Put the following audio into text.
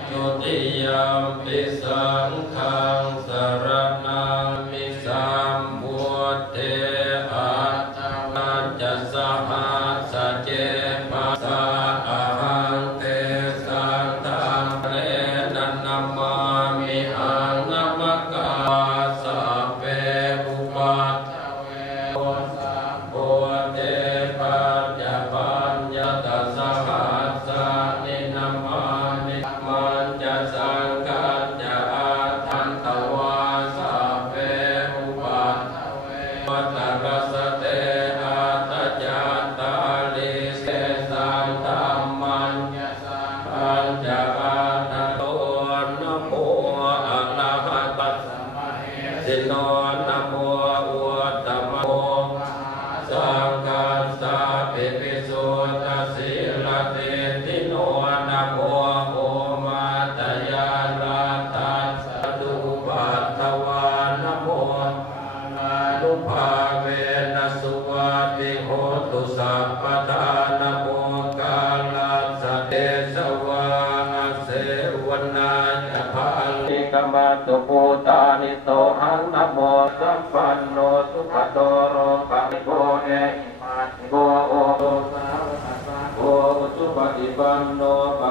จุติยามปิสังฆังสรณังมิสัมพุทเทอะตัจจสหัสสะเจปัสสะอะหังเตสังฆังเรนะนะมามิอังนะมะกาสัพเพอุปัฏฐเวสัพโพเตปัจจปัญญตัสสะหัสสะนินะมามิมันจะสังกัจจะอาทันตวาสัพเพอุปัฏฐเวมัตตรัสเตอาตจัตตาลิเสสังธัมมัญญสังปัญจอาทันโตนะโมอะระหะตัสสะสิโนนะโมอุตตมโมสังฆัสสะภิภิสุทธัสสิลเตติโนนะโมโอมาตยาลัตตัสสะดุปัฏฐวานะโมอานุภาเวนะสุวัตติโหตุสัพพทานะโมกาลัสสะเตสวะเสวนาจะภัลลิกมัตตุภูตานิโตหังนะโมสัมปันโนสุขโตโรกังโกเอหิปัสสิโกโอโตสาวกสังโฆสุปฏิปันโนป